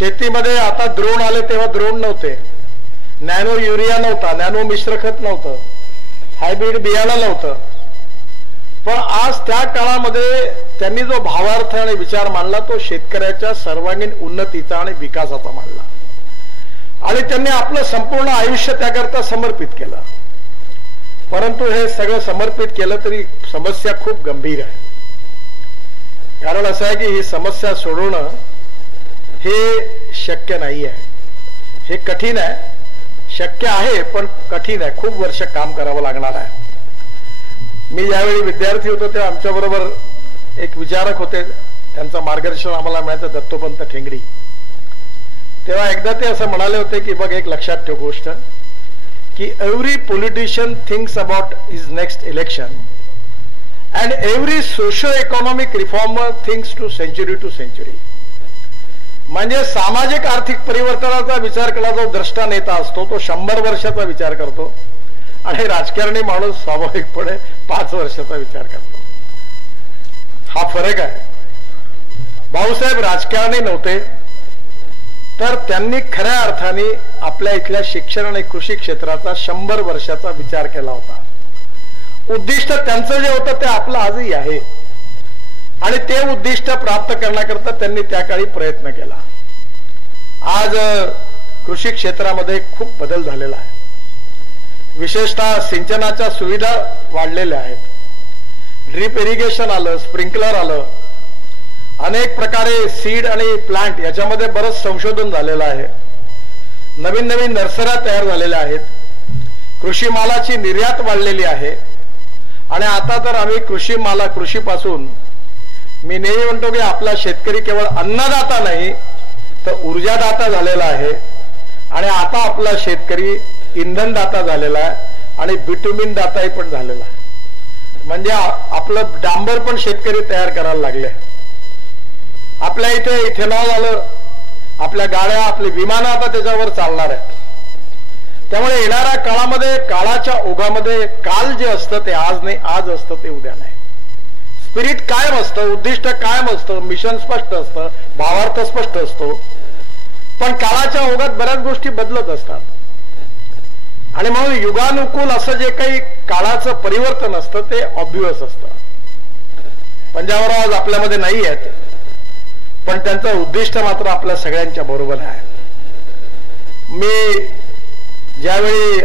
शेतीमध्ये आता द्रोण आले तेव्हा द्रोण नव्हते, नॅनो युरिया नव्हता, नॅनो मिश्र खत नव्हतं, हायब्रिड बियाणं नव्हतं. पण आज त्या काळामध्ये त्यांनी जो भावार्थ आणि विचार मांडला तो शेतकऱ्याच्या सर्वांगीण उन्नतीचा आणि विकासाचा मांडला आणि त्यांनी आपलं संपूर्ण आयुष्य त्याकरता समर्पित केलं. परंतु हे सगळं समर्पित केलं तरी समस्या खूप गंभीर आहे. कारण असं आहे की ही समस्या सोडवणं हे शक्य नाही आहे, हे कठीण आहे. शक्य आहे पण कठीण आहे, खूप वर्ष काम करावं लागणार आहे. मी ज्यावेळी विद्यार्थी होतो तेव्हा आमच्याबरोबर एक विचारक होते, त्यांचं मार्गदर्शन आम्हाला मिळालं, दत्तोपंत ठेंगडी. तेव्हा एकदा ते असं म्हणाले होते की बघ, एक लक्षात ठेव गोष्ट की every politician thinks about his next election and every socio economic reformer thinks to century. म्हणजे सामाजिक आर्थिक परिवर्तनाचा विचार केला जो द्रष्टा नेता असतो तो 100 वर्षाचा विचार करतो आणि राजकारणी माणूस स्वाभाविकपणे 5 वर्षाचा विचार करतो. हा फरक आहे. भाऊसाहेब राजकारणी नव्हते, तर त्यांनी खऱ्या अर्थाने आपल्या इथल्या शिक्षण आणि कृषी क्षेत्राचा 100 वर्षाचा विचार केला होता. उद्दिष्ट त्यांचं जे होतं ते आपलं आजही आहे आणि ते उद्दिष्ट प्राप्त करण्याकरता त्यांनी त्या काळी प्रयत्न केला. आज कृषी क्षेत्रामध्ये खूप बदल झालेला आहे. विशेषतः सिंचनाच्या सुविधा वाढलेल्या आहेत. ड्रीप इरिगेशन आलं, स्प्रिंकलर आलं, अनेक प्रकारे सीड आणि प्लांट याच्यामध्ये बरंच संशोधन झालेलं आहे. नवीन नवीन नर्सऱ्या तयार झालेल्या आहेत. कृषी मालाची निर्यात वाढलेली आहे आणि आता तर आम्ही कृषीपासून मी नेहमी म्हणतो की आपला शेतकरी केवळ अन्नदाता नाही तर ऊर्जादाता झालेला आहे आणि आता आपला शेतकरी इंधनदाता झालेला आहे आणि बिटुमिन दाताही पण झालेला आहे. म्हणजे आपलं डांबर पण शेतकरी तयार करायला लागले. आपल्या इथे इथेनॉल आलं, आपल्या गाड्या, आपली विमानं आता त्याच्यावर चालणार आहेत. त्यामुळे येणाऱ्या काळामध्ये, काळाच्या ओघामध्ये काल जे असतं ते आज नाही, आज असतं ते उद्या नाही. स्पिरिट कायम असतं, उद्दिष्ट कायम असतं, मिशन स्पष्ट असतं, भावार्थ स्पष्ट असतो. पण काळाच्या ओघात बऱ्याच गोष्टी बदलत असतात आणि म्हणून युगानुकूल असं जे काही काळाचं परिवर्तन असतं ते ऑब्व्हियस असतं. पंजाबराव आज आपल्यामध्ये नाही आहेत, पण त्यांचं उद्दिष्ट मात्र आपल्या सगळ्यांच्या बरोबर आहे. मी ज्यावेळी